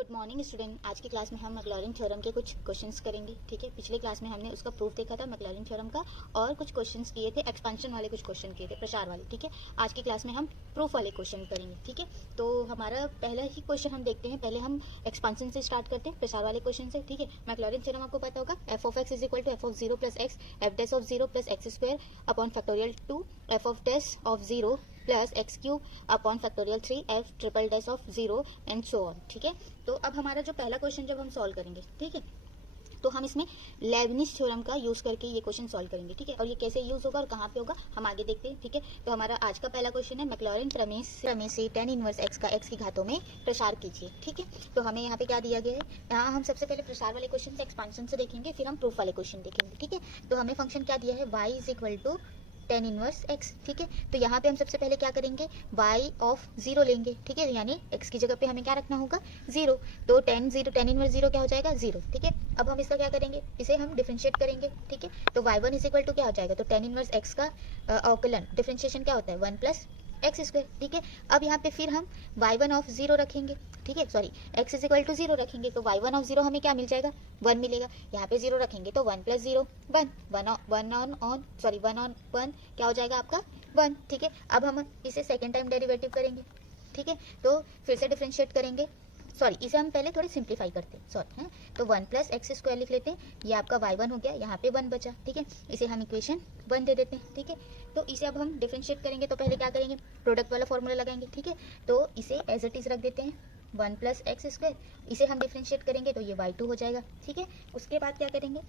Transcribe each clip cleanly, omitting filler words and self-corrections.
Good morning student. आज की class में हम मैक्लॉरिन थ्योरम के कुछ क्वेश्चंस करेंगे। ठीक है, पिछले क्लास में हमने उसका प्रूफ देखा था मैक्लॉरिन थ्योरम का, और कुछ क्वेश्चंस किए थे, एक्सपेंशन वाले कुछ क्वेश्चन किए थे, प्रसार वाले। ठीक है, आज की क्लास में हम प्रूफ वाले क्वेश्चन करेंगे। ठीक है, तो हमारा पहला ही क्वेश्चन हम देखते हैं। पहले हम एक्सपेंशन से स्टार्ट करते हैं, प्रसार वाले क्वेश्चन से। ठीक है, मैक्लॉरिन थ्योरम आपको पता होगा, f of x is equal to f of zero plus x f dash of zero plus x square upon factorial 2 f of dash of zero plus x cube upon factorial 3 f triple dash of zero and so on. ठीक है, तो अब हमारा जो पहला question जब हम solve करेंगे, ठीक है, तो हम इसमें लेबनिज थ्योरम का यूज करके ये क्वेश्चन सॉल्व करेंगे। ठीक है, और ये कैसे यूज होगा और कहाँ पे होगा हम आगे देखते हैं। ठीक है, तो हमारा आज का पहला क्वेश्चन है, मैक्लॉरिन प्रमेय से tan इनवर्स x का x की घातों में प्रसार कीजिए। ठीक है, तो हमें यहाँ पे क्या दिया गया है, यहाँ हम सबसे पहले प्रसार वाले क्वेश्चन से एक्सपांशन से देखेंगे, फिर हम प्रूफ वाले क्वेश्चन देखेंगे। ठीक है, तो हमें फंक्शन क्या दिया है, y is equal to tan inverse x। ठीक है, तो यहाँ पे हम सबसे पहले क्या करेंगे, y ऑफ जीरो लेंगे। ठीक है, यानी x की जगह पे हमें क्या रखना होगा, जीरो। तो tan इनवर्स जीरो क्या हो जाएगा, जीरो। ठीक है, अब हम इसका क्या करेंगे, इसे हम डिफरेंशिएट करेंगे। ठीक है, तो y1 इज इक्वल टू क्या हो जाएगा, तो tan इनवर्स x का अवकलन डिफरेंशिएशन क्या होता है, 1 प्लस एक्स स्क्वायर। ठीक है, अब यहाँ पे फिर हम y1 ऑफ जीरो रखेंगे। ठीक है, sorry, x is equal to zero रखेंगे, तो y1 ऑफ जीरो हमें क्या मिल जाएगा, 1 मिलेगा। यहाँ पे जीरो रखेंगे तो 1 plus zero 1, one on one क्या हो जाएगा आपका 1। ठीक है, अब हम इसे सेकेंड टाइम डेरिवेटिव करेंगे। ठीक है, तो फिर से डिफरेंशिएट करेंगे, सॉरी इसे हम पहले थोड़ी सिंप्लीफाई करते हैं, सॉरी हैं, तो 1 प्लस एक्स स्क्वायर लिख लेते हैं, ये आपका y1 हो गया, यहाँ पे 1 बचा। ठीक है, इसे हम इक्वेशन 1 दे देते हैं। ठीक है, तो इसे अब हम डिफरेंशिएट करेंगे, तो पहले क्या करेंगे, प्रोडक्ट वाला फॉर्मूला लगाएंगे। ठीक है, तो इसे एज इट इज रख देते हैं, 1 प्लस एक्स स्क्वायर, इसे हम डिफरेंशिएट करेंगे तो ये y2 हो जाएगा। ठीक है, उसके बाद क्या करेंगे,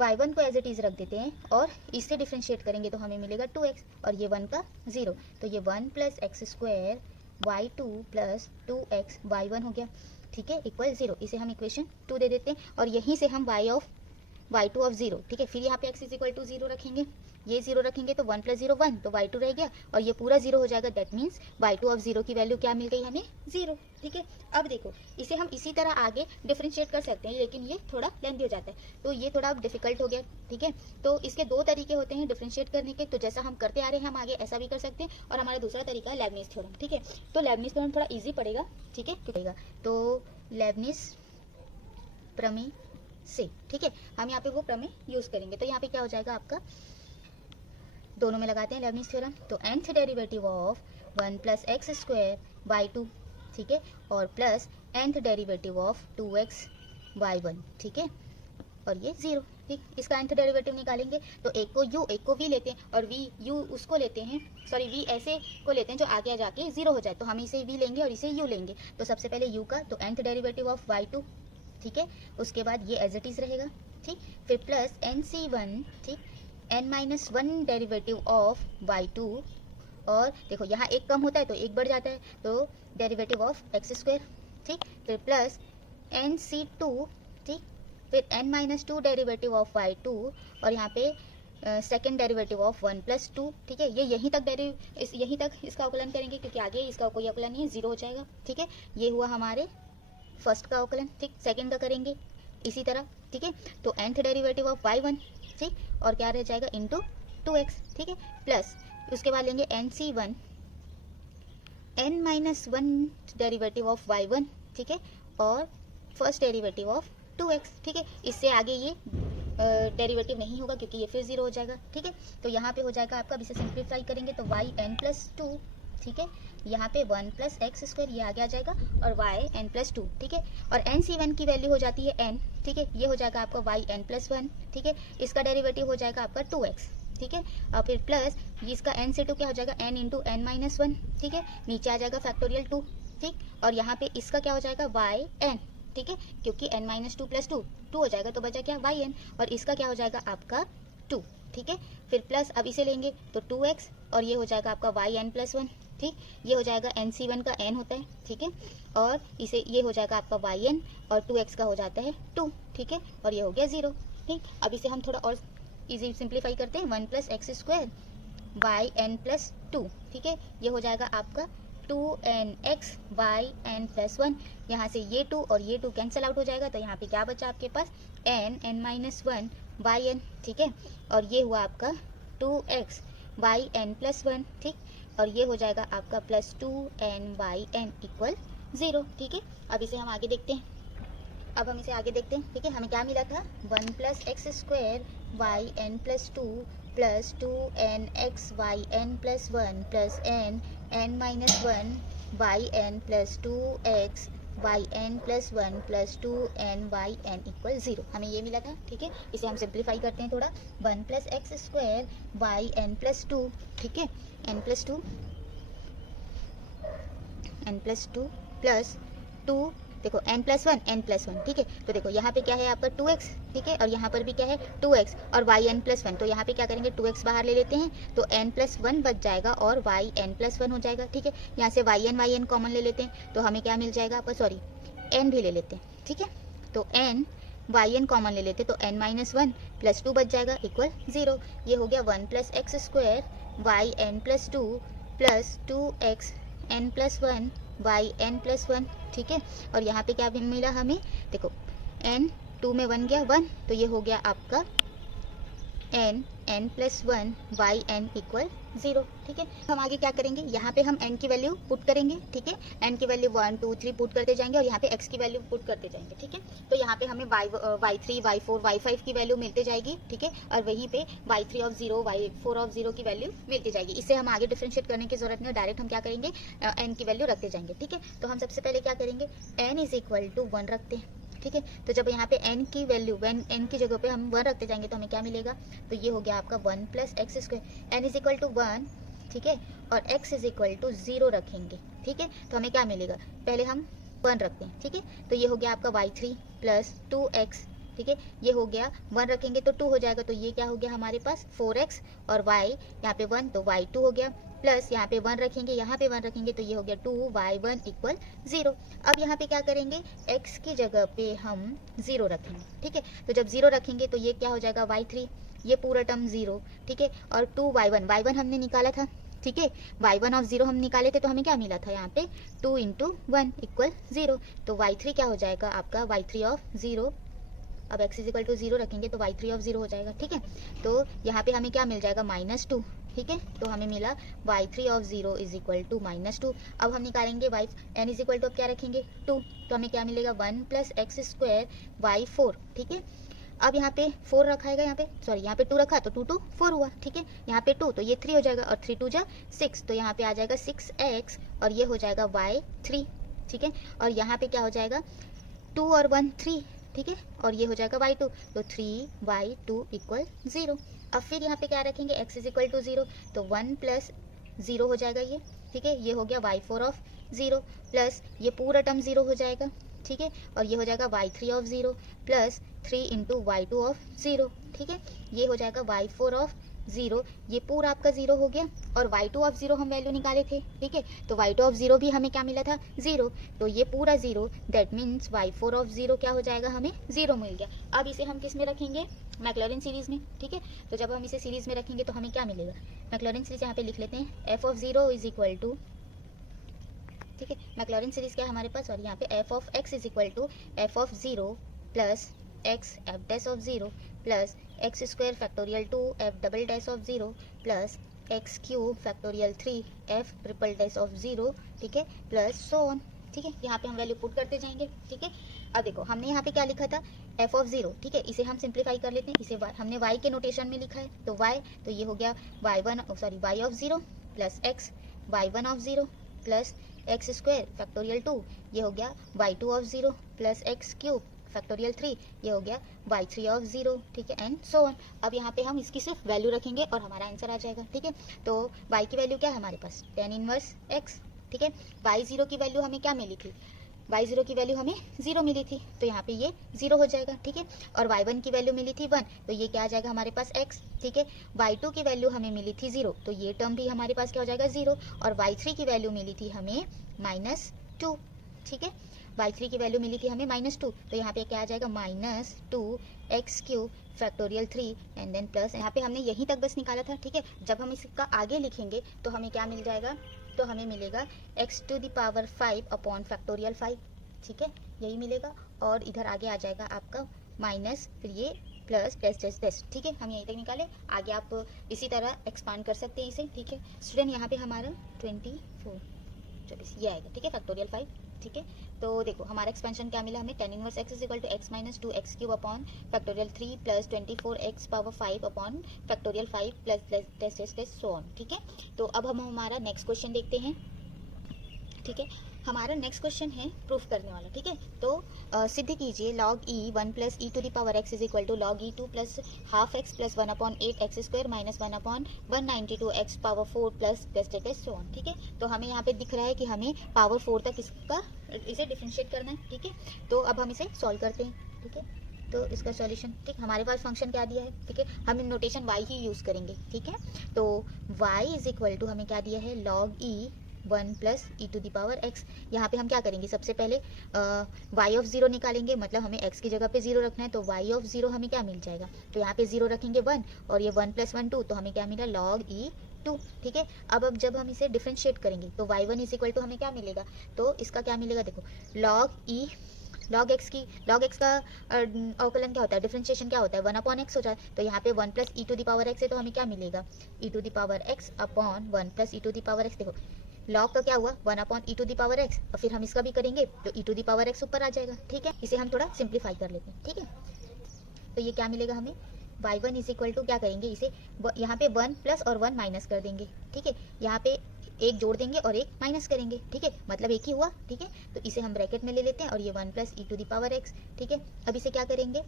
y1 को एज इट इज रख देते हैं और इससे डिफरेंशिएट करेंगे तो हमें मिलेगा 2x, और ये 1 का 0, तो ये 1 plus x square y2 plus 2x y1 हो गया। ठीक है, इक्वल 0, इसे हम इक्वेशन 2 दे देते हैं, और यहीं से हम y2 ऑफ 0, ठीक है, फिर यहाँ पे x इज इक्वल टू 0 रखेंगे, ये 0 रखेंगे तो 1 प्लस 0 1, तो y2 रह गया, और ये पूरा 0 हो जाएगा। दैट मीन्स y2 ऑफ 0 की वैल्यू क्या मिल गई हमें, 0। ठीक है, अब देखो इसे हम इसी तरह आगे डिफरेंशिएट कर सकते हैं, लेकिन ये थोड़ा लेंथी हो जाता है, तो ये थोड़ा डिफिकल्ट हो गया। ठीक है, तो इसके दो तरीके होते हैं डिफरेंशिएट करने के, तो जैसा हम करते आ रहे हैं हम आगे ऐसा भी कर सकते हैं, और हमारा दूसरा तरीका है लेबनिज थ्योरम। ठीक है, तो लेबनिज थ्योरम थोड़ा ईजी पड़ेगा। ठीक है, तो लेबनिज प्रमेय से, ठीक है, हम यहाँ पे वो प्रमेय यूज करेंगे, तो यहाँ पे क्या हो जाएगा आपका, दोनों में लगाते हैं लेबनिज थ्योरम, तो nth derivative of 1 plus x square y2, ठीक है, और plus nth derivative of 2x y1, ठीक है, और ये 0। ठीक, इसका nth डेरिवेटिव निकालेंगे तो एक को u एक को v लेते हैं, और v u उसको लेते हैं, सॉरी v ऐसे को लेते हैं जो आगे आ जाके 0 हो जाए, तो हम इसे v लेंगे और इसे u लेंगे। तो सबसे पहले u का, तो nth डेरिवेटिव ऑफ y2, ठीक है, उसके बाद ये एज इट इज रहेगा। ठीक, फिर प्लस nc1, ठीक, n-1 डेरिवेटिव ऑफ y2, और देखो यहाँ एक कम होता है तो एक बढ़ जाता है, तो डेरिवेटिव ऑफ एक्स स्क्वायर। ठीक, फिर प्लस nc2, ठीक, फिर n-2 डेरिवेटिव ऑफ y2, और यहाँ पे सेकेंड डेरिवेटिव ऑफ 1 प्लस 2। ठीक है, ये यहीं तक इसका अवकलन करेंगे, क्योंकि आगे इसका कोई अवकलन नहीं है, 0 हो जाएगा। ठीक है, ये हुआ हमारे फर्स्ट का अवकलन। ठीक, सेकंड का करेंगे इसी तरह। ठीक है, तो nth डेरिवेटिव ऑफ y1, ठीक, और क्या रह जाएगा इंटू 2x। ठीक है, प्लस उसके बाद लेंगे nc1 n-1 derivative of y1, ठीक है, और फर्स्ट डेरिवेटिव ऑफ 2x। ठीक है, इससे आगे ये डेरिवेटिव नहीं होगा क्योंकि ये फिर 0 हो जाएगा। ठीक है, तो यहाँ पे हो जाएगा आपका, अब इसे सिंप्लीफाई करेंगे तो yn प्लस 2, ठीक है, यहाँ पे 1 प्लस एक्स स्क्वायर ये आगे आ जाएगा, और yn प्लस 2। ठीक है, और nc1 की वैल्यू हो जाती है n। ठीक है, ये हो जाएगा आपका yn प्लस 1। ठीक है, इसका डेरिवेटिव हो जाएगा आपका 2x। ठीक है, और फिर प्लस इसका n/2 क्या हो जाएगा, n इंटू n-1। ठीक है, नीचे आ जाएगा फैक्टोरियल 2। ठीक, और यहाँ पे इसका क्या हो जाएगा yn। ठीक है, क्योंकि n-2 प्लस 2 हो जाएगा, तो बचा क्या yn, और इसका क्या हो जाएगा आपका 2। ठीक है, फिर प्लस अब इसे लेंगे तो 2x, और ये हो जाएगा आपका yn प्लस 1। ठीक, ये हो जाएगा nc1 का n होता है। ठीक है, और इसे ये हो जाएगा आपका yn, और 2x का हो जाता है 2। ठीक है, और ये हो गया 0। ठीक, अब इसे हम थोड़ा और इजी सिंप्लीफाई करते हैं, 1 plus x square yn plus 2। ठीक है, ये हो जाएगा आपका 2nx yn प्लस 1। यहाँ से ये 2 और ये 2 कैंसिल आउट हो जाएगा, तो यहाँ पे क्या बचा आपके पास, n-1 yn। ठीक है, और ये हुआ आपका 2x yn प्लस 1। ठीक, और ये हो जाएगा आपका प्लस 2n/n इक्वल 0, ठीक है। अब इसे हम आगे देखते हैं। अब हम इसे आगे देखते हैं, ठीक है। हमें क्या मिला था, 1 + x² yn + 2 + 2n xyn + 1 + n n - 1 yn + 2x yn + 1 + 2n yn = 0, हमें ये मिला था, ठीक है। इसे हम सिंप्लीफाई करते हैं थोड़ा। 1 + x² yn + 2, ठीक है, n + 2 प्लस 2, देखो n + 1 n + 1, ठीक है। तो देखो यहाँ पे क्या है आपका 2x, ठीक है, और यहाँ पर भी क्या है 2x और yn + 1, तो यहाँ पे क्या करेंगे 2x बाहर ले लेते हैं तो n + 1 बच जाएगा और yn + 1 हो जाएगा, ठीक है। यहाँ से yn कॉमन ले लेते हैं तो हमें क्या मिल जाएगा आपका, सॉरी n भी ले लेते हैं, ठीक है। तो n yn कॉमन ले लेते तो n - 1 + 2 बच जाएगा = 0। ये हो गया 1 + x² yn + 2 + 2x n + 1 yn + 1, ठीक है। और यहाँ पे क्या मिला हमें, देखो n 2 में 1 गया 1, तो ये हो गया आपका n + 1 yn = 0, ठीक है। हम आगे क्या करेंगे, यहाँ पे हम n की वैल्यू पुट करेंगे, ठीक है। n की वैल्यू 1 2 3 पुट करते जाएंगे और यहाँ पे x की वैल्यू पुट करते जाएंगे, ठीक है। तो यहाँ पे हमें y3 y4 y5 की वैल्यू मिलते जाएगी, ठीक है। और वहीं पे y3 of 0 y4 of 0 की वैल्यू मिलती जाएगी। इससे हम आगे डिफरेंशिएट करने की जरूरत नहीं, डायरेक्ट हम क्या करेंगे n की वैल्यू रखते जाएंगे, ठीक है। तो हम सबसे पहले क्या करेंगे, n = 1 रखते हैं, ठीक है। तो जब यहाँ पे n की वैल्यू n की जगह पे हम 1 रखते जाएंगे तो हमें क्या मिलेगा, तो ये हो गया आपका 1 + x², n = 1, ठीक है, और x = 0 रखेंगे, ठीक है। तो हमें क्या मिलेगा, पहले हम 1 रखते हैं, ठीक है। तो ये हो गया आपका y3 + 2x, ठीक है। ये हो गया 1 रखेंगे तो 2 हो जाएगा, तो ये क्या हो गया हमारे पास 4x और y यहाँ पे 1 तो y2 हो गया, प्लस यहाँ पे 1 रखेंगे, यहाँ पे 1 रखेंगे तो ये हो गया 2y1 = 0। अब यहाँ पे क्या करेंगे, x की जगह पे हम 0 रखेंगे, ठीक है। तो जब 0 रखेंगे तो ये क्या हो जाएगा y3, ये पूरा टर्म 0, ठीक है। और 2y1 हमने निकाला था, ठीक है, y1 of 0 हम निकाले थे तो हमें क्या मिला था यहाँ पे 2 × 1 = 0। तो y3 क्या हो जाएगा आपका y3 of 0, अब x = 0 रखेंगे तो y3 of 0 हो जाएगा, ठीक है। तो यहाँ पे हमें क्या मिल जाएगा -2, ठीक है। तो हमें मिला y3 of 0 = -2। अब हम निकालेंगे n = अब क्या रखेंगे 2, तो हमें क्या मिलेगा 1 + x² y4, ठीक है। अब यहाँ पे 4 रखाएगा, यहाँ पे सॉरी यहाँ पे 2 रखा तो 2 2 4 हुआ, ठीक है। यहाँ पे 2 तो ये 3 हो जाएगा और 3 2 जा 6, तो यहाँ पे आ जाएगा 6x और ये हो जाएगा y3, ठीक है। और यहाँ पे क्या हो जाएगा 2 और 1 3, ठीक है, और ये हो जाएगा y2, तो 3y2 = 0। अब फिर यहाँ पे क्या रखेंगे x = 0, तो 1 + 0 हो जाएगा ये, ठीक है। ये हो गया y4 of 0 प्लस ये पूरा टर्म 0 हो जाएगा, ठीक है। और ये हो जाएगा y3 of 0 plus 3 × y2 of 0, ठीक है। ये हो जाएगा y4 of 0, ये पूरा आपका 0 हो गया और y2 of 0 हम वैल्यू निकाले थे, ठीक है। तो y2 of 0 भी हमें क्या मिला था 0, तो ये पूरा 0, दैट मीन्स y4 of 0 क्या हो जाएगा, हमें 0 मिल गया। अब इसे हम किस में रखेंगे, मैक्लॉरिन सीरीज़ में, ठीक है। तो जब हम इसे सीरीज़ में रखेंगे तो हमें क्या मिलेगा, मैक्लॉरिन सीरीज़ यहाँ पे लिख लेते हैं f of 0 = ठीक है, मैक्लॉरिन सीरीज़ क्या है हमारे पास, और यहाँ पे f of x = f of 0 plus x f' of 0 plus x² factorial 2 f" of 0 plus x³ factorial 3 f" of 0, ठीक है, प्लस सो ऑन, ठीक है। यहाँ पे हम वैल्यू पुट करते जाएंगे, ठीक है। अब देखो हमने यहाँ पे क्या लिखा था f of 0, ठीक है। इसे हम सिंप्लीफाई कर लेते हैं, इसे हमने y के नोटेशन में लिखा है तो y, तो ये हो गया y of 0 plus x y1 of 0 plus x² factorial 2, ये हो गया y2 of 0 plus x³ factorial 3, ये हो गया y3 of 0, ठीक है, एंड सो ऑन। अब यहाँ पे हम इसकी सिर्फ वैल्यू रखेंगे और हमारा आंसर आ जाएगा, ठीक है। तो y की वैल्यू क्या है हमारे पास tan इनवर्स x, ठीक है। y0 की वैल्यू हमें क्या मिली थी, y0 की वैल्यू हमें 0 मिली थी, तो यहाँ पे ये 0 हो जाएगा, ठीक है। और y1 की वैल्यू मिली थी 1, तो ये क्या आ जाएगा हमारे पास x, ठीक है। y2 की वैल्यू हमें मिली थी 0, तो ये टर्म भी हमारे पास क्या हो जाएगा 0, और y3 की वैल्यू मिली थी हमें -2, ठीक है। y3 की वैल्यू मिली थी हमें -2, तो यहाँ पे क्या आ जाएगा -2x³ factorial 3 and then plus, यहाँ पे हमने यहीं तक बस निकाला था, ठीक है। जब हम इसका आगे लिखेंगे तो हमें क्या मिल जाएगा, तो हमें मिलेगा x⁵ अपॉन फैक्टोरियल 5, ठीक है, यही मिलेगा। और इधर आगे आ जाएगा आपका माइनस, फिर ये प्लस +++, ठीक है। हम यहीं तक निकाले, आगे आप इसी तरह एक्सपांड कर सकते हैं इसे, ठीक है। स्टूडेंट यहाँ पे हमारा 24 524 ये आएगा, ठीक है, फैक्टोरियल 5, ठीक है। तो देखो हमारा एक्सपेंशन क्या मिला हमें, tan inverse x is equal to x minus 2x cube upon factorial 3 plus 24x power 5 upon factorial 5 plus so on, ठीक है। तो अब हम हमारा नेक्स्ट क्वेश्चन देखते हैं, ठीक है। हमारा नेक्स्ट क्वेश्चन है प्रूफ करने वाला, ठीक है। तो सिद्ध कीजिए log e 1 plus e to the power x is equal to log e 2 plus half x plus 1 upon 8 x square minus 1 upon 192 x power 4 plus so on, ठीक है। तो हमें यहाँ पे दिख रहा है कि हमें पावर 4 तक इसका इसे डिफरेंशिएट करना है, ठीक है। तो अब हम इसे सॉल्व करते हैं, ठीक है। तो इसका सॉल्यूशन, ठीक, हमारे पास फंक्शन क्या दिया है, ठीक है, हम नोटेशन y ही यूज़ करेंगे, ठीक है। तो y इज इक्वल टू हमें क्या दिया है, log e 1 plus e to the power x. यहाँ पे हम क्या करेंगे, सबसे पहले y ऑफ 0 निकालेंगे, मतलब हमें x की जगह पे 0 रखना है, तो y ऑफ 0 हमें क्या मिल जाएगा, तो यहाँ पे 0 रखेंगे 1 और ये 1 प्लस 1 2, तो हमें क्या मिला log e 2, ठीक है। अब जब हम इसे डिफरेंशिएट करेंगे तो y1 इज इक्वल टू हमें क्या मिलेगा, तो इसका क्या मिलेगा, देखो log x का अवकलन क्या होता है, डिफरेंशिएशन क्या होता है, 1 अपॉन x हो जाए, तो यहाँ पे 1 plus e to the power x है, तो हमें क्या मिलेगा, e to the power x upon 1 plus e to the power x। देखो लॉग का क्या हुआ, 1 upon e to the power x, और फिर हम इसका भी करेंगे तो e to the power x ऊपर आ जाएगा, ठीक है। इसे हम थोड़ा सिंप्लीफाई कर लेते हैं, ठीक है। तो ये क्या मिलेगा हमें, y1 इज इक्वल टू क्या करेंगे, इसे यहाँ पे 1 प्लस और 1 माइनस कर देंगे, ठीक है। यहाँ पे एक जोड़ देंगे और एक माइनस करेंगे, ठीक है, मतलब एक ही हुआ, ठीक है। तो इसे हम ब्रैकेट में ले लेते हैं और ये 1 plus e to the power x, ठीक है। अब इसे क्या करेंगे,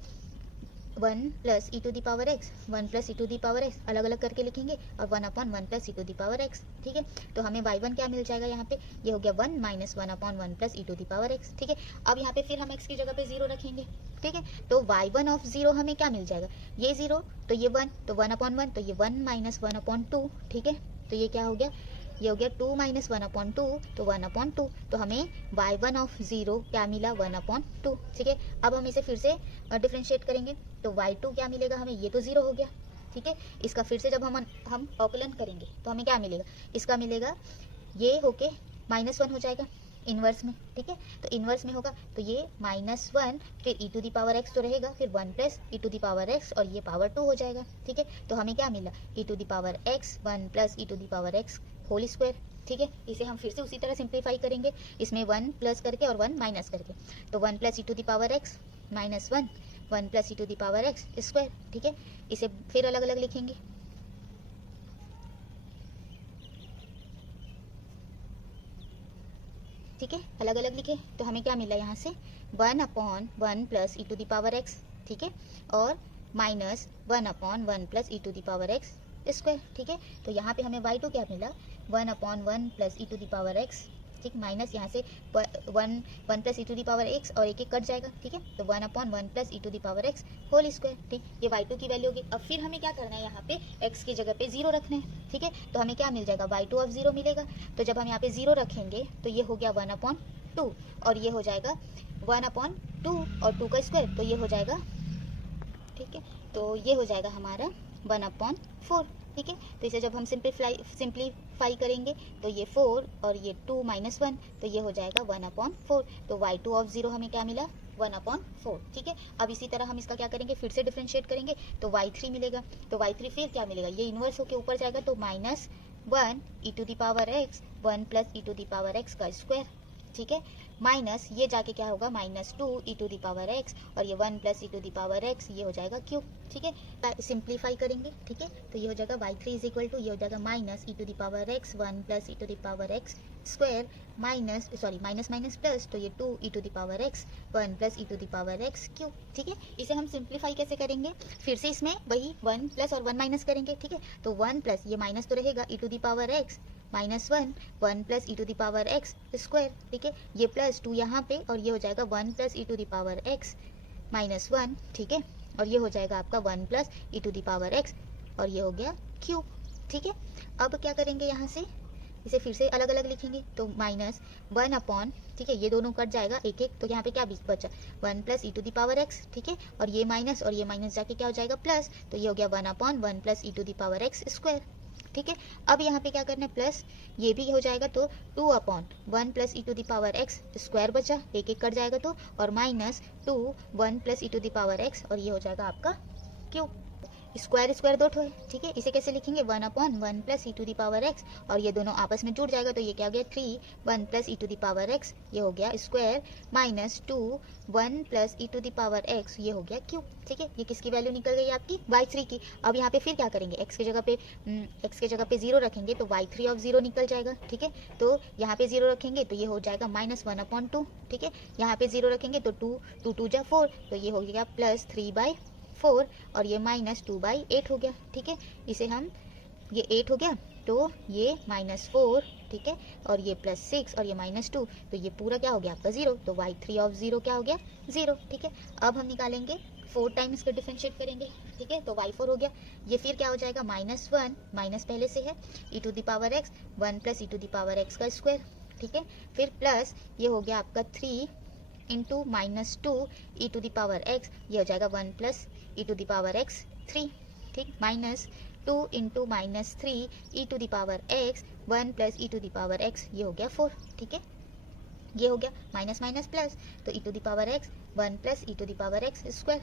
1 plus e to the power x, 1 plus e to the power x अलग अलग करके लिखेंगे और 1 upon 1 plus e to the power x, ठीक है। तो हमें y1 क्या मिल जाएगा, यहाँ पे ये हो गया 1 minus 1 upon 1 plus e to the power x, ठीक है। अब यहाँ पे फिर हम x की जगह पे 0 रखेंगे, ठीक है। तो y1 ऑफ 0 हमें क्या मिल जाएगा, ये 0 तो ये 1, तो 1 अपॉन 1 तो ये 1 माइनस 1 अपॉन 2, ठीक है। तो ये क्या हो गया, ये हो गया 2 माइनस 1 अपॉन 2, तो 1 अपॉन 2, तो हमें y1 ऑफ 0 क्या मिला, 1 अपॉन 2, ठीक है। अब हम इसे फिर से डिफरेंशिएट करेंगे तो y2 क्या मिलेगा हमें, ये तो 0 हो गया, ठीक है। इसका फिर से जब हम अवकलन करेंगे तो हमें क्या मिलेगा, इसका मिलेगा ये होके -1 हो जाएगा इनवर्स में, ठीक है। तो इनवर्स में होगा तो ये -1 फिर e to the power x तो रहेगा, फिर 1 plus e to the power x और ये पावर 2 हो जाएगा, ठीक है। तो हमें क्या मिला, e to the power x 1 plus e to the power x whole square, ठीक है। इसे हम फिर से उसी तरह सिंप्लीफाई करेंगे, इसमें 1 प्लस करके और 1 माइनस करके, तो 1 plus e to the power x minus 1 plus e to the power x square, ठीक है। इसे फिर अलग अलग लिखेंगे, ठीक है, अलग अलग लिखे तो हमें क्या मिला, यहाँ से 1 upon 1 plus e to the power x, ठीक है, और minus 1 upon 1 plus e to the power x square, ठीक है। तो यहाँ पे हमें y2 क्या मिला, 1 upon 1 plus e to the power x, ठीक, माइनस यहाँ से 1 plus e to the power x और एक कट जाएगा, ठीक है। तो 1 upon 1 plus e to the power x whole square, ठीक, ये y2 की वैल्यू होगी। अब फिर हमें क्या करना है, यहाँ पे x की जगह पे 0 रखना है, ठीक है। तो हमें क्या मिल जाएगा, y2 ऑफ 0 मिलेगा। तो जब हम यहाँ पे 0 रखेंगे तो ये हो गया 1 अपॉन 2 और ये हो जाएगा 1 अपॉन 2 और 2 का स्क्वायर, तो ये हो जाएगा, ठीक है। तो ये हो जाएगा हमारा 1 अपॉन 4, ठीक है। तो इसे जब हम सिंप्लीफाई करेंगे तो ये 4 और ये 2 माइनस 1, तो ये हो जाएगा 1 अपॉन 4। तो y2 ऑफ 0 हमें क्या मिला, 1 अपॉन 4, ठीक है। अब इसी तरह हम इसका क्या करेंगे, फिर से डिफरेंशिएट करेंगे तो y3 मिलेगा। तो y3 फिर क्या मिलेगा, ये इन्वर्स होके ऊपर जाएगा तो -1 e to the power x 1 plus e to the power x का स्क्वायर, ठीक है, माइनस ये जाके क्या होगा, -2 e to the power x और ये 1 plus e to the power x, ये हो जाएगा क्यूब, ठीक है। सिंप्लीफाई करेंगे, ठीक है, तो ये हो जाएगा y3 इज इक्वल टू, ये हो जाएगा minus e to the power x 1 plus e to the power x square minus minus plus, तो ये 2 e to the power x 1 plus e to the power x cube, ठीक है। इसे हम simplify कैसे करेंगे, फिर से इसमें वही 1 प्लस और 1 माइनस करेंगे, ठीक है। तो 1 प्लस ये माइनस तो रहेगा e to the power x -1 plus e to the power x square, ठीक है। ये प्लस 2 यहाँ पे और ये हो जाएगा 1 plus e to the power x -1, ठीक है। और ये हो जाएगा आपका 1 plus e to the power x और ये हो गया क्यूब, ठीक है। अब क्या करेंगे, यहाँ से इसे फिर से अलग अलग लिखेंगे तो -1 अपॉन, ठीक है, ये दोनों कट जाएगा एक एक, तो यहाँ पे क्या बचा 1 plus e to the power x, ठीक है। और ये माइनस जाके क्या हो जाएगा प्लस, तो ये हो गया 1 upon 1 plus e to the power x square, ठीक है। अब यहाँ पे क्या करना है, प्लस ये भी हो जाएगा तो 2 upon 1 plus e to the power x square बचा, एक एक कट जाएगा तो, और -2 1 plus e to the power x और ये हो जाएगा आपका क्यूब। स्क्वायर स्क्वायर दो ठो है, ठीक है। इसे कैसे लिखेंगे, 1/1 plus e to the power x, और ये दोनों आपस में जुड़ जाएगा तो ये क्या हो गया 3 1 plus e to the power x, ये हो गया square, minus 2 1 plus e to the power x, ये हो गया क्यूब, ठीक है। ये किसकी वैल्यू निकल गई आपकी y3 की। अब यहाँ पे फिर क्या करेंगे, x के जगह पे 0 रखेंगे तो y3 ऑफ 0 निकल जाएगा, ठीक है। तो यहाँ पे 0 रखेंगे तो ये हो जाएगा -1/2, ठीक है। यहाँ पे 0 रखेंगे तो 2 2 जा 4, तो ये हो गया +3/4, और ये -2/8 हो गया, ठीक है। इसे हम, ये 8 हो गया तो ये -4, ठीक है, और ये +6 और ये -2, तो ये पूरा क्या हो गया आपका 0, तो y3 ऑफ 0 क्या हो गया 0, ठीक है। अब हम निकालेंगे 4 टाइम इसको डिफरेंशिएट करेंगे, ठीक है, तो y4 हो गया। ये फिर क्या हो जाएगा -1, माइनस पहले से है, e to the power x 1 plus e to the power x का स्क्वायर, ठीक है। फिर प्लस ये हो गया आपका 3 into -2 e to the power x, ये हो जाएगा 1 plus e to the power x 3, ठीक, -2 into -3 e to the power x 1 plus e to the power x, ये हो गया 4, ठीक है। ये हो गया माइनस माइनस प्लस, तो e to the power x 1 plus e to the power x square,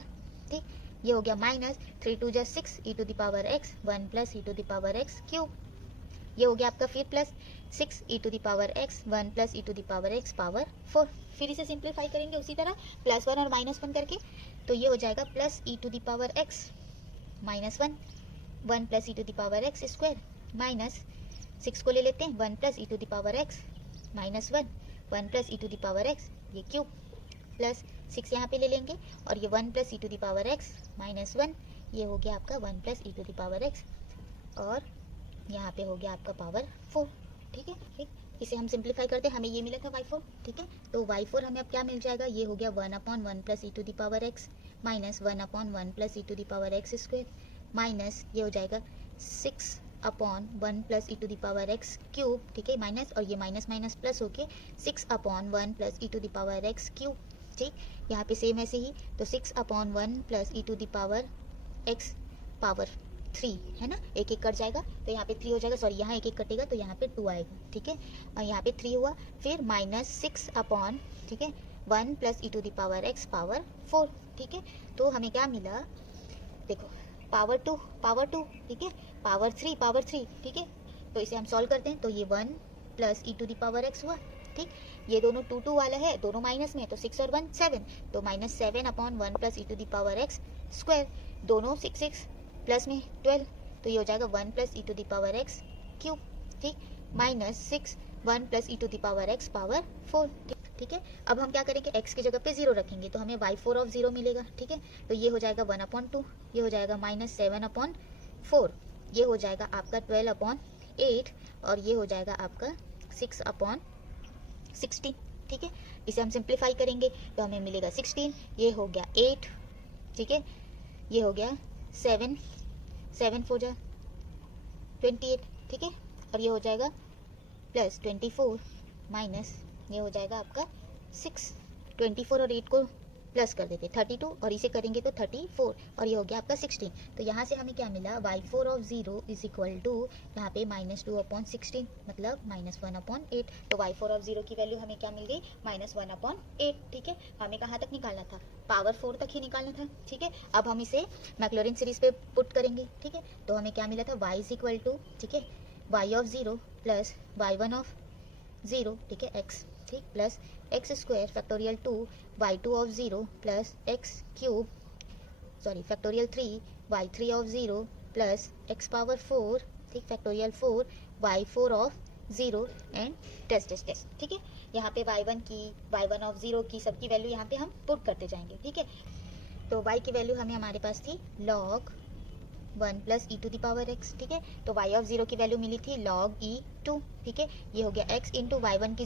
ठीक। ये हो गया -3 2 जा 6 e to the power x 1 plus e to the power x cube, ये हो गया आपका फिर plus 6 e to the power x 1 plus e to the power x power 4। फिर इसे सिंप्लीफाई करेंगे उसी तरह +1 और -1 करके, तो ये हो जाएगा plus e to the power x -1 1 plus e to the power x square, minus 6 को ले लेते हैं 1 plus e to the power x -1 1 plus e to the power x, ये क्यूब, प्लस 6 यहाँ पे ले लेंगे, और ये 1 plus e to the power x -1, ये हो गया आपका 1 plus e to the power x, और यहाँ पे हो गया आपका पावर 4, ठीक है, ठीक। इसे हम सिंप्लीफाई करते हैं, हमें ये मिला था y4, ठीक है। तो y4 हमें अब क्या मिल जाएगा, ये हो गया 1/1 plus e to the power x minus 1/1 plus e to the power x square, minus ये हो जाएगा 6/1 plus e to the power x cube, ठीक है, माइनस, और ये माइनस माइनस प्लस होके 6/1 plus e to the power x cube, ठीक। यहाँ पे सेम ऐसे ही, तो 6/1 plus e to the power x power 3 है ना, एक एक कट जाएगा तो यहाँ पे 3 हो जाएगा, सॉरी यहाँ एक एक कटेगा तो यहाँ पे 2 आएगा, ठीक है। और यहाँ पे 3 हुआ, फिर -6/, ठीक है, 1 plus e to the power x power 4, ठीक है। तो हमें क्या मिला, देखो पावर 2, ठीक है, पावर 3, ठीक है। तो इसे हम सॉल्व करते हैं, तो ये 1 plus e to the power x हुआ, ठीक। ये दोनों 2 2 वाला है, दोनों माइनस में, तो 6 और 1 7, तो -7/1 plus e to the power x square, दोनों 6 6 प्लस में 12, तो ये हो जाएगा 1 plus e to the power x cube, ठीक, -6 1 plus e to the power x power 4, ठीक है। अब हम क्या करेंगे, x की जगह पे 0 रखेंगे तो हमें y4 ऑफ 0 मिलेगा, ठीक है। तो ये हो जाएगा 1/2, ये हो जाएगा -7/4, ये हो जाएगा आपका 12/8, और ये हो जाएगा आपका 6/16, ठीक है। इसे हम सिंप्लीफाई करेंगे तो हमें मिलेगा 16, ये हो गया 8, ठीक है, ये हो गया 7 7 4 जा 28, ठीक है, और ये हो जाएगा प्लस 24 माइनस ये हो जाएगा आपका 6, 24 और 8 को प्लस कर देते 32, और इसे करेंगे तो 34, और ये हो गया आपका 16। तो यहाँ से हमें क्या मिला, y4 of 0 is equal to यहाँ पे -2/16, मतलब -1/8। तो y4 ऑफ 0 की वैल्यू हमें क्या मिल गई, -1/8, ठीक है। हमें कहाँ तक निकालना था, पावर 4 तक ही निकालना था, ठीक है। अब हम इसे मैक्लॉरिन सीरीज पे पुट करेंगे, ठीक है। तो हमें क्या मिला था, y इज इक्वल टू, ठीक है, y of 0 plus y1 of 0, ठीक है, x, ठीक, plus x square factorial 2 y2 of 0 plus x cube, sorry factorial 3 y3 of 0 plus x power 4, ठीक, factorial 4 y4 of 0 and test, ठीक है। यहाँ पे y1 ऑफ 0 की सबकी वैल्यू यहाँ पे हम पुट करते जाएंगे, ठीक है। तो y की वैल्यू हमें हमारे पास थी log 1 plus e to the power x, ठीक है। तो y ऑफ 0 की वैल्यू मिली थी log e2, ठीक है। ये हो गया x इंटू y1 की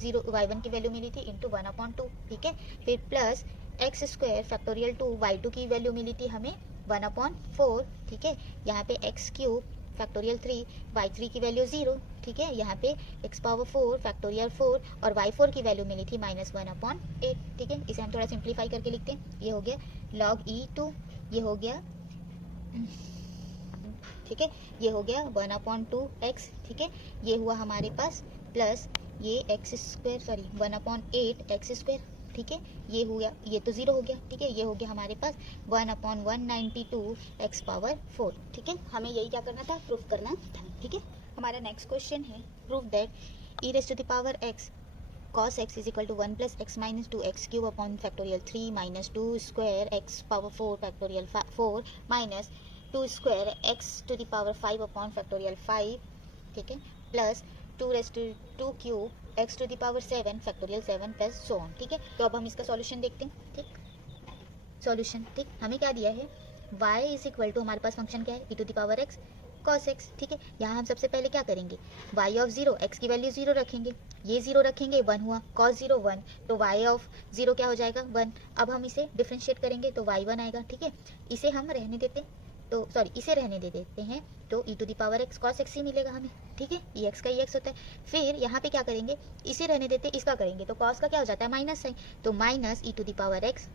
वैल्यू मिली थी इंटू 1/2, ठीक है। फिर plus x square factorial 2 y2 की वैल्यू मिली थी हमें 1/4, ठीक है। यहाँ पे एक्स क्यूब फैक्टोरियल 3 y3 की वैल्यू 0, ठीक है। यहाँ पे x पावर 4 फैक्टोरियल 4 और y4 की वैल्यू मिली थी -1/8, ठीक है। इसे हम थोड़ा सिंप्लीफाई करके लिखते हैं, ये हो गया log e2, ये हो गया, ठीक है, ये हो गया 1/2x, ठीक है। ये हुआ हमारे पास प्लस ये x square sorry 1/8 x square, ठीक है, ये हो गया, ये तो 0 हो गया, ठीक है, ये हो गया हमारे पास 1/192 एक्स पावर 4, ठीक है। हमें यही क्या करना था, प्रूफ करना था, ठीक है। हमारा नेक्स्ट क्वेश्चन है, proof that e raise to the power x cos x is equal to 1 plus x minus 2 x cube upon factorial 3 minus 2 square x power 4 factorial 4 minus 2 square x to the power 5 upon factorial 5, ठीक है, plus 2 raise to 2 cube x to the power 7 factorial 7 plus so on, ठीक है। तो अब हम इसका solution देखते हैं, ठीक, सॉल्यूशन, ठीक, हमें क्या दिया है, y इज इक्वल टू, हमारे पास फंक्शन क्या है, e to the power x cos x, ठीक है। यहाँ हम सबसे पहले क्या करेंगे, y ऑफ 0, x की वैल्यू 0 रखेंगे, ये 0 रखेंगे, 1 हुआ, cos 0 1, तो y ऑफ 0 क्या हो जाएगा 1। अब हम इसे डिफ्रेंशिएट करेंगे तो y1 आएगा, ठीक है। इसे हम रहने देते हैं, तो सॉरी इसे रहने दे देते हैं, तो e to the power x cos x ही मिलेगा हमें, ठीक है, ये x का ये x होता है। फिर यहाँ पे क्या करेंगे, इसे रहने देते हैं, इसका करेंगे तो cos का क्या हो जाता है माइनस साइन, तो minus e to the power x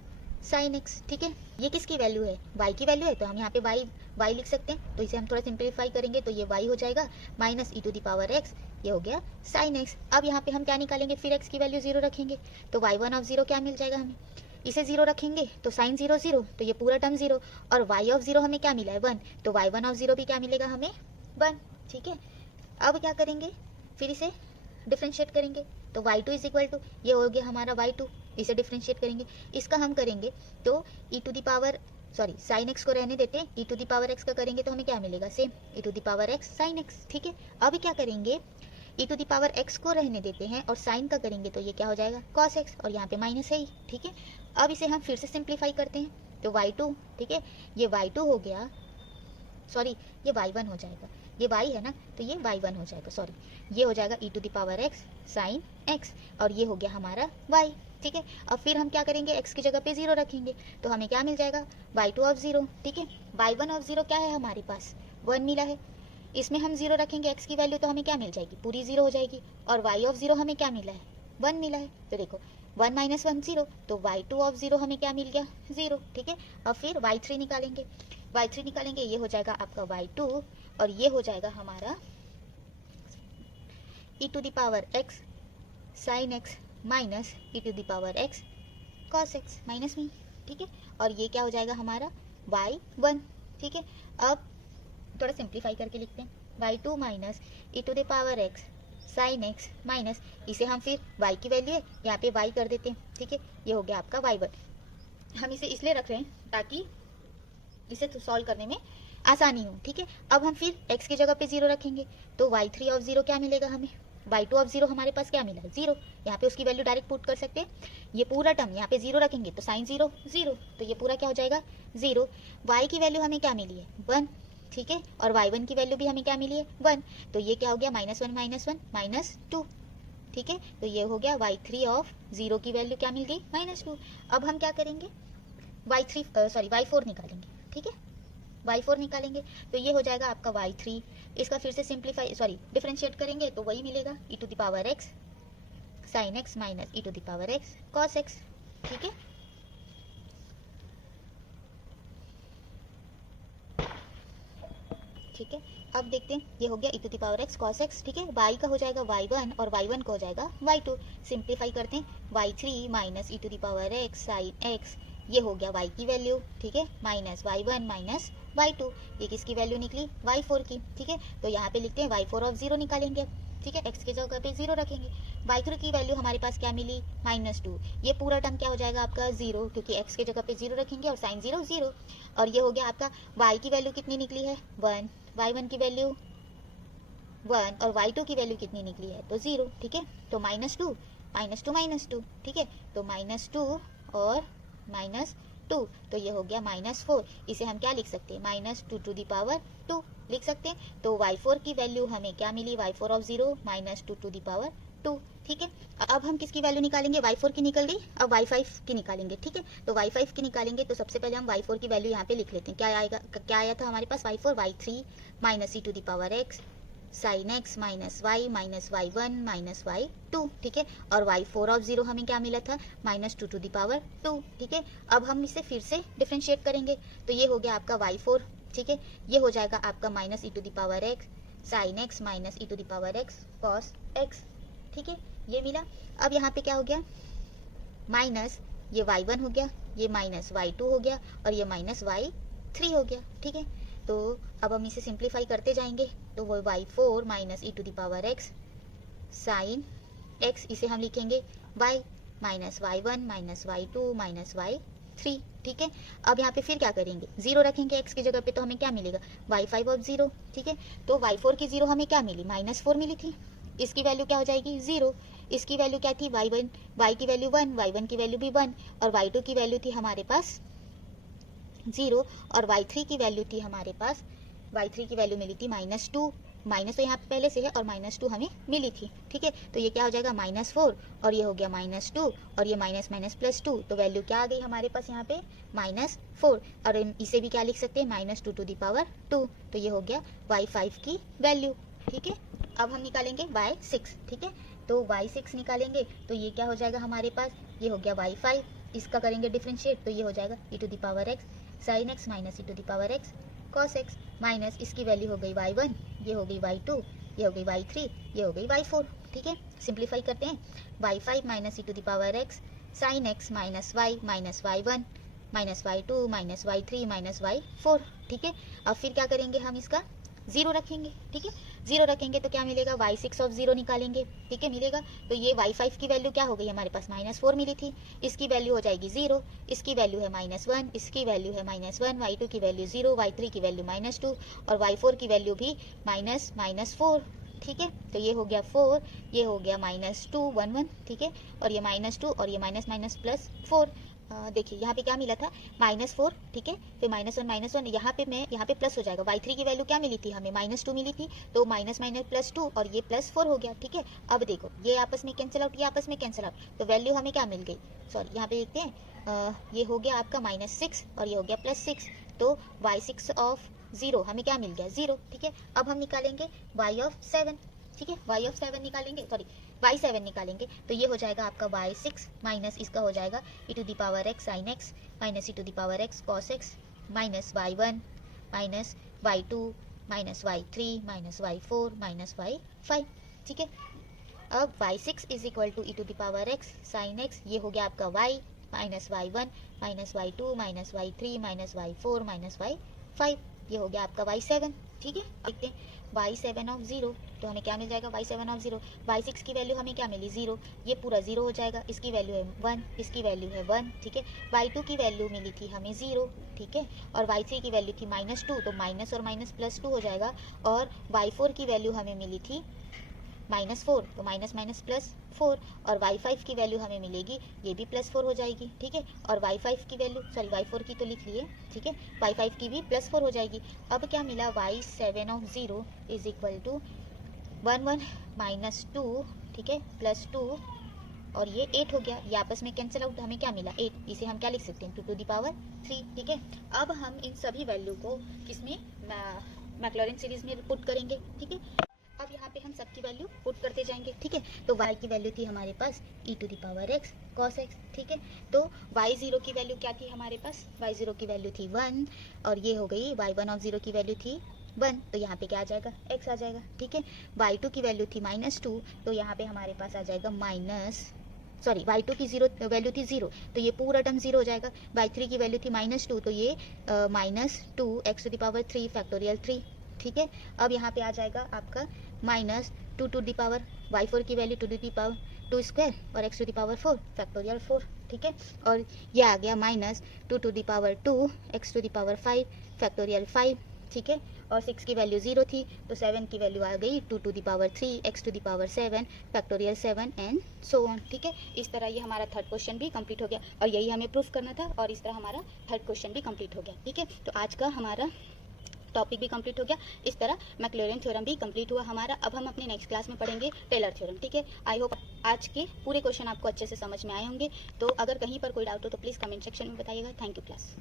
sine x, ठीक है। ये किसकी वैल्यू है, y की वैल्यू है, तो हम यहाँ पे y लिख सकते हैं, तो इसे हम थोड़ा सिंप्लीफाई करेंगे तो ये y हो जाएगा minus e to the power x, ये हो गया साइन एक्स। अब यहाँ पे हम क्या निकालेंगे, फिर x की वैल्यू 0 रखेंगे, तो y1 ऑफ 0 क्या मिल जाएगा हमें, इसे 0 रखेंगे तो साइन 0 0, तो ये पूरा टर्म 0, और y ऑफ 0 हमें क्या मिला है 1, तो y1 ऑफ 0 भी क्या मिलेगा हमें 1, ठीक है। अब क्या करेंगे, फिर इसे डिफ्रेंशिएट करेंगे, तो y2 इज इक्वल टू, ये हो गया हमारा y2, इसे डिफ्रेंशिएट करेंगे, इसका हम करेंगे तो e to the power sorry sine x को रहने देते हैं, e to the power x का करेंगे तो हमें क्या मिलेगा same e to the power x sine x, ठीक है। अब क्या करेंगे, e to the power x को रहने देते हैं और साइन का करेंगे तो ये क्या हो जाएगा cos x, और यहाँ पे माइनस है ही, ठीक है। अब इसे हम फिर से सिंप्लीफाई करते हैं, तो y2, ठीक है, ये y2 हो गया, सॉरी ये y1 हो जाएगा, ये y है ना, तो ये y1 हो जाएगा, सॉरी ये हो जाएगा e to the power x sine x, और ये हो गया हमारा y, ठीक है। अब फिर हम क्या करेंगे, x की जगह पे 0 रखेंगे, तो हमें क्या मिल जाएगा y2 ऑफ 0, ठीक है। y1 ऑफ 0 क्या है हमारे पास 1 मिला है, इसमें हम 0 रखेंगे x की वैल्यू तो हमें क्या मिल जाएगी, पूरी 0 हो जाएगी, और y ऑफ 0 हमें क्या मिला है 1 मिला है, तो देखो 1 माइनस 1 0, तो y2 ऑफ 0 हमें क्या मिल गया 0, ठीक है। अब फिर y3 निकालेंगे, y3 निकालेंगे, ये हो जाएगा आपका y2, और ये हो जाएगा हमारा e to the power x sine x minus e to the power x cos x minus में, ठीक है, और ये क्या हो जाएगा हमारा y1, ठीक है। अब थोड़ा सिंप्लीफाई करके लिखते हैं, y2 minus e to the power x sine x minus, इसे हम फिर y की वैल्यू है यहाँ पे y कर देते हैं, ठीक है, ये हो गया आपका y1। हम इसे इसलिए रख रहे हैं ताकि इसे तो सॉल्व करने में आसानी हो, ठीक है। अब हम फिर x की जगह पे 0 रखेंगे, तो y3 ऑफ 0 क्या मिलेगा हमें, y2 ऑफ 0 हमारे पास क्या मिला 0, यहाँ पे उसकी वैल्यू डायरेक्ट पुट कर सकते हैं, ये पूरा टर्म यहाँ पे 0 रखेंगे तो साइन 0 0, तो ये पूरा क्या हो जाएगा 0, y की वैल्यू हमें क्या मिली है 1, ठीक है, और y1 की वैल्यू भी हमें क्या मिली है 1, तो ये क्या हो गया -1 -2, ठीक है। तो ये हो गया y3 ऑफ 0 की वैल्यू क्या मिल गई -2। अब हम क्या करेंगे, y4 निकालेंगे, ठीक है, y4 निकालेंगे, तो ये हो जाएगा आपका y3, इसका फिर से डिफरेंशिएट करेंगे तो वही मिलेगा e to the power x sine x minus e to the power x cos x, ठीक है। ठीक है, अब देखते हैं, ये हो गया e to the power x cos x, ठीक है, y का हो जाएगा y1 और y1 का हो जाएगा y2, सिंप्लीफाई करते हैं, y3 minus e to the power x sine x, ये हो गया y की वैल्यू, ठीक है, माइनस y1 माइनस y2, ये किसकी वैल्यू निकली y4 की, ठीक है। तो यहाँ पे लिखते हैं y4 ऑफ 0 निकालेंगे, ठीक है, x की जगह पे 0 रखेंगे, y3 की वैल्यू हमारे पास क्या मिली -2, ये पूरा टर्म क्या हो जाएगा आपका 0, क्योंकि x की जगह पे 0 रखेंगे और साइन 0 0, और ये हो गया आपका y की वैल्यू कितनी निकली है 1, y1 की वैल्यू 1 और y2 की वैल्यू कितनी निकली है तो 0, ठीक है। तो -2, ठीक है, तो -2 और -2, तो ये हो गया -4, इसे हम क्या लिख सकते हैं -2 टू द पावर 2 लिख सकते हैं। तो y4 की वैल्यू हमें क्या मिली y4 of 0 -2 to the power 2, ठीक है। अब हम किसकी वैल्यू निकालेंगे, y4 की निकल गई, अब y5 की निकालेंगे, ठीक है। तो y5 की निकालेंगे तो सबसे पहले हम y4 की वैल्यू यहाँ पे लिख लेते हैं, क्या आया था हमारे पास y4 y3 minus e to the power x sine x minus y1 minus y2, ठीक है, और y4 ऑफ 0 हमें क्या मिला था -2 टू द पावर 2, ठीक है। अब हम इसे फिर से डिफरेंशिएट करेंगे, तो ये हो गया आपका y4, ठीक है, ये हो जाएगा आपका -e to the power x sine x minus e to the power x cos x, ठीक है। ये मिला। अब यहाँ पे क्या हो गया, माइनस ये y1 हो गया, ये माइनस y2 हो गया और ये माइनस y3 हो गया। ठीक है, तो अब हम इसे सिंप्लीफाई करते जाएंगे, तो वो y4 minus e to the power x sine x, इसे हम लिखेंगे y minus y1 minus y2 minus y3। ठीक है, अब यहाँ पे फिर क्या करेंगे, जीरो रखेंगे x की जगह पे, तो हमें क्या मिलेगा y5 ऑफ जीरो। ठीक है, तो y4 की जीरो हमें क्या मिली, -4 मिली थी, इसकी वैल्यू क्या हो जाएगी जीरो। इसकी वैल्यू क्या थी, y1, y की वैल्यू 1, y1 की वैल्यू भी 1 और y2 की वैल्यू थी हमारे पास 0 और y3 की वैल्यू थी हमारे पास, y3 की वैल्यू मिली थी -2, माइनस तो यहाँ पे पहले से है और -2 हमें मिली थी। ठीक है, तो ये क्या हो जाएगा -4 और ये हो गया -2 और ये माइनस माइनस +2, तो वैल्यू क्या आ गई हमारे पास यहाँ पे -4 और इसे भी क्या लिख सकते हैं -2 टू द पावर 2, तो ये हो गया y5 की वैल्यू। ठीक है, अब हम निकालेंगे y6। ठीक है, तो y6 निकालेंगे तो ये क्या हो जाएगा हमारे पास, ये हो गया y5, इसका करेंगे डिफ्रेंशिएट तो ये हो जाएगा e to the power x sine x minus e to the power x cos x minus इसकी वैल्यू हो गई y1, ये हो गई y2, ये हो गई y3, ये हो गई y4। ठीक है, सिंप्लीफाई करते हैं, y5 minus e to the power x sine x minus y minus y1 minus y2 minus y3 minus y4। ठीक है, अब फिर क्या करेंगे, हम इसका जीरो रखेंगे। ठीक है, जीरो रखेंगे तो क्या मिलेगा, y6 ऑफ जीरो निकालेंगे। ठीक है, मिलेगा तो ये y5 की वैल्यू क्या हो गई हमारे पास -4 मिली थी, इसकी वैल्यू हो जाएगी 0, इसकी वैल्यू है -1, इसकी वैल्यू है -1, y2 की वैल्यू 0, y3 की वैल्यू -2 और y4 की वैल्यू भी -4। ठीक है, तो ये हो गया 4, ये हो गया -2 1 1। ठीक है, और ये -2 और ये माइनस माइनस +4। देखिए यहाँ पे क्या मिला था -4। ठीक है, फिर -1 -1 यहाँ पे प्लस हो जाएगा, y3 की वैल्यू क्या मिली थी हमें -2 मिली थी, तो माइनस माइनस +2 और ये +4 हो गया। ठीक है, अब देखो ये आपस में कैंसिल आउट, ये आपस में कैंसिल आउट, तो वैल्यू हमें क्या मिल गई, सॉरी यहाँ पे देखते हैं, ये हो गया आपका -6 और ये हो गया +6, तो y6 ऑफ 0 हमें क्या मिल गया 0। ठीक है, अब हम निकालेंगे y ऑफ 7। ठीक है, y ऑफ 7 निकालेंगे, सॉरी y7 निकालेंगे तो ये हो जाएगा आपका y6 माइनस इसका हो जाएगा e to the power x sine x minus e to the power x cos x minus y1 minus y2 minus y3 minus y4 minus y5। ठीक है, अब y6 is equal to e to the power x sine x, ये हो गया आपका y minus y1 minus y2 minus y3 minus y4 minus y5, ये हो गया आपका y7। ठीक है, देखते हैं y7 ऑफ 0, तो हमें क्या मिल जाएगा y7 ऑफ 0, y6 की वैल्यू हमें क्या मिली 0, ये पूरा 0 हो जाएगा, इसकी वैल्यू है 1, इसकी वैल्यू है 1। ठीक है, y2 की वैल्यू मिली थी हमें 0। ठीक है, और y3 की वैल्यू थी -2, तो माइनस और माइनस +2 हो जाएगा, और y4 की वैल्यू हमें मिली थी -4, तो माइनस माइनस +4 और y5 की वैल्यू हमें मिलेगी, ये भी +4 हो जाएगी। ठीक है, और y5 की वैल्यू, सॉरी y4 की तो लिख लिए। ठीक है, y5 की भी +4 हो जाएगी। अब क्या मिला, y7 of 0 is equal to 1 1 -2। ठीक है, +2 और ये 8 हो गया, ये आपस में कैंसिल आउट, हमें क्या मिला 8, इसे हम क्या लिख सकते हैं 2 टू द पावर 3। ठीक है, अब हम इन सभी वैल्यू को किसमें, मैक्लॉरिन सीरीज में पुट करेंगे। ठीक है, अब यहाँ पे हम सबकी वैल्यू पुट करते जाएंगे। ठीक है, तो y की वैल्यू थी हमारे पास e to the power x cos x। ठीक है, तो y0 की वैल्यू क्या थी हमारे पास, y0 की वैल्यू थी 1 और ये हो गई y1 ऑफ 0 की वैल्यू थी 1, तो यहाँ पे क्या आ जाएगा x आ जाएगा। ठीक है, y2 की वैल्यू थी -2, तो यहाँ पे हमारे पास आ जाएगा y2 की वैल्यू थी 0, तो ये पूरा टर्म 0 हो जाएगा। y3 की वैल्यू थी -2, तो ये -2 x to the power 3 factorial 3। ठीक है, अब यहाँ पे आ जाएगा आपका -2 टू द पावर, y4 की value 2 to the power 2 square और x to the power 4 factorial 4। ठीक है, और ये आ गया -2 to the power 2 x to the power 5 factorial 5। ठीक है, और 6 की वैल्यू 0 थी, तो 7 की वैल्यू आ गई 2 to the power 3 x to the power 7 factorial 7 and so on. ठीक है, इस तरह ये हमारा थर्ड क्वेश्चन भी कंप्लीट हो गया और यही हमें प्रूफ करना था, और इस तरह हमारा थर्ड क्वेश्चन भी कंप्लीट हो गया। ठीक है, तो आज का हमारा टॉपिक भी कंप्लीट हो गया, इस तरह मैक्लॉरिन थ्योरम भी कंप्लीट हुआ हमारा। अब हम अपने नेक्स्ट क्लास में पढ़ेंगे टेलर थ्योरम। ठीक है, आई होप आज के पूरे क्वेश्चन आपको अच्छे से समझ में आए होंगे। तो अगर कहीं पर कोई डाउट हो तो प्लीज़ कमेंट सेक्शन में बताइएगा। Thank you class.